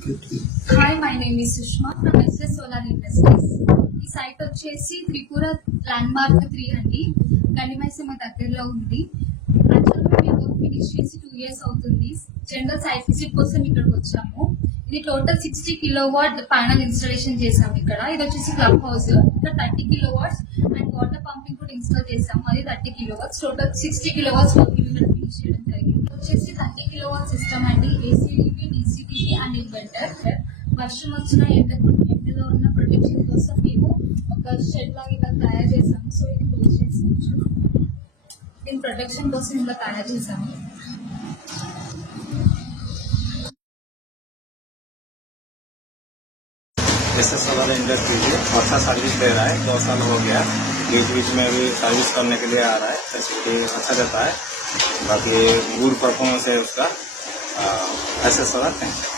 Hi, my name is Sushma from SS solar industries. ఈ site వచ్చేసి Tripura land mark 3 అండి. గండిమైసమ్మ దగ్గరలో ఉంది. యాక్చువల్గా మేము వర్క్ ఫినిష్ చేసి 2 years అవుతుంది. జనరల్ సైట్ విజిట్ కోసం ఇక్కడికి వచ్చాము. ఇది టోటల్ 60 kilowatt ప్యానల్ ఇన్స్టాలేషన్ చేసాము ఇక్కడ. ఇది వచ్చేసి క్లబ్ హౌస్. ఇక్కడ 30 kilowatts అండ్ వాటర్ పంపింగ్ కూడా ఇన్స్టాల్ చేసాము. అది 30 kilowatts. టోటల్ 60 kilowatts వర్క్ ఇక్కడ ఫినిష్ చేయడం జరిగింది. వచ్చేసి 30 kilowatt సిస్టమ్ అండి. ACB, DCBT and inverter. వర్షం వచ్చిన ఎండలో ఉన్న ప్రొటెక్షన్ కోసం మేము ఒక షెడ్ లాగా ఇలా తయారు చేసాము. సో ఇది క్లోజ్ చేసుకోవచ్చు. దీని ప్రొటెక్షన్ కోసం ఇలా తయారు చేసాము. एसएस सोलर इंडस्ट्रीज अच्छा सर्विस दे रहा है। 2 साल हो गया। बीच बीच में भी सर्विस करने के लिए आ रहा है। फैसिलिटी अच्छा देता है। बाकी गुड परफॉर्मेंस है उसका। SS solar. Thank you.